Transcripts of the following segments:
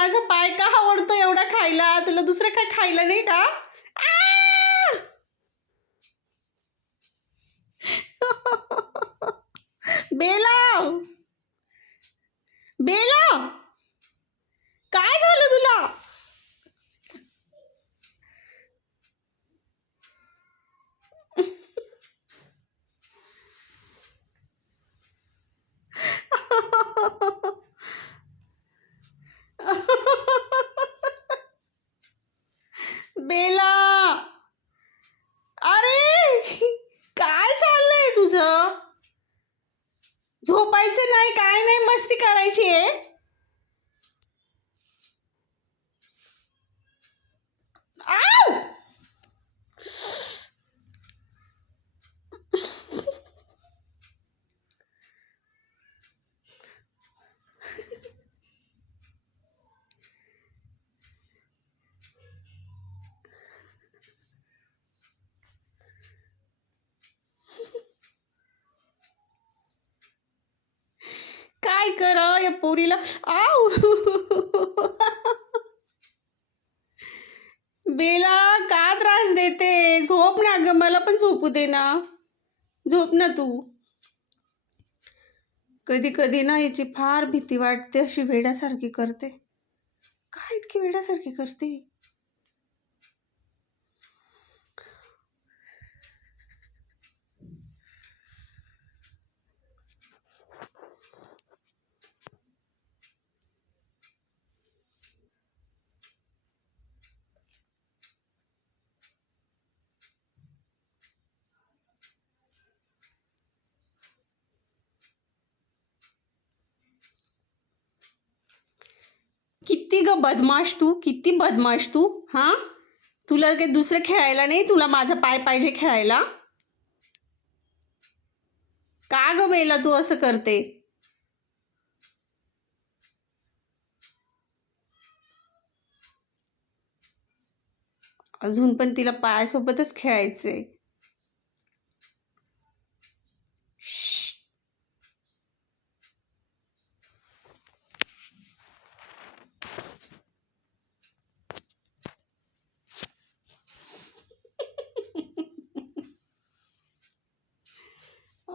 माझं पाय का आवडतं एवढा खायला? तुला दुसरं काय खायला नाही का? झोपायचं नाही काय नाही मस्ती करायची आहे आव! काय त्या पोरीला. आव बेला का त्रास देते? झोप ना ग मला पण झोपू दे ना. झोप ना तू. कधी कधी ना याची फार भीती वाटते अशी वेड्यासारखी करते. काय इतकी वेड्यासारखी करते किती ग बदमाश तू किती बदमाश तू हां? तुला काही दुसरं खेळायला नाही तुला माझा पाय पाहिजे खेळायला? का ग बेला तू असं करते? अजून पण तिला पायासोबतच खेळायचंय.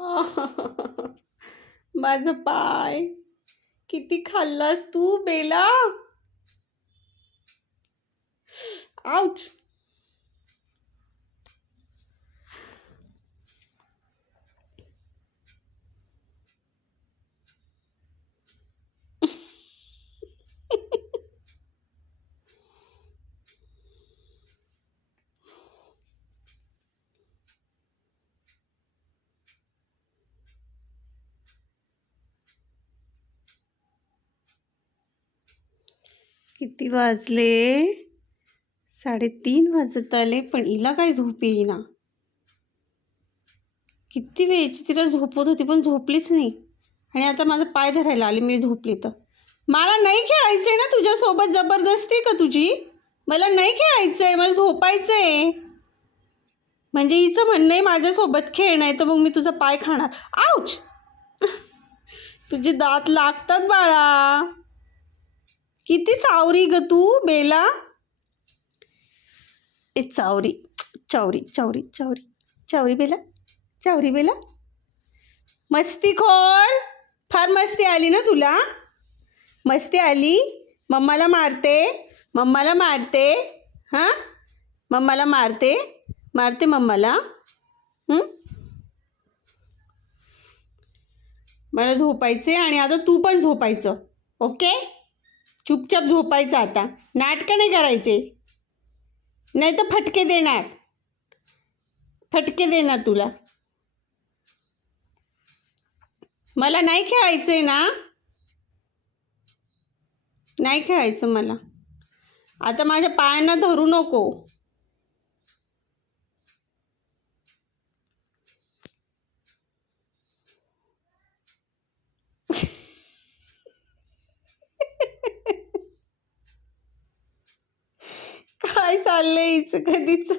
माझं पाय. किती खाल्लास तू बेला? आउच किती वाजले? साडेतीन वाजत आले पण हिला काय झोप येईना. किती वेळची तिला झोपत होती पण झोपलीच नाही. आणि आता माझा पाय धरायला आले मी झोपली तर. मला नाही खेळायचं आहे ना तुझ्यासोबत? जबरदस्ती का तुझी? मला नाही खेळायचं आहे मला झोपायचं आहे म्हणजे हिचं म्हणणं आहे माझ्यासोबत खेळणं आहे तर मग मी तुझा पाय खाणार. आऊच तुझे दात लागतात बाळा. किती चावरी ग तू बेला? ए चावरी चावरी चावरी चावरी चावरी बेला चावरी बेला. मस्ती खोर फार मस्ती आली ना तुला? मस्ती आली? मम्माला मारते मम्माला मारते हां? मम्माला मारते मारते मम्माला. मला झोपायचे आणि आता तू पण झोपायचं ओके? चुपचाप झोपायचं आता. नाटकं नाही करायचे. नाही तर फटके देणार. फटके देणार तुला. मला नाही खेळायचं आहे ना? नाही खेळायचं मला. आता माझ्या पायांना धरू नको. काय चाललंय हिचं कधीच.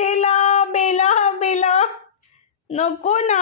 भेटेला बेला बेला. नको ना.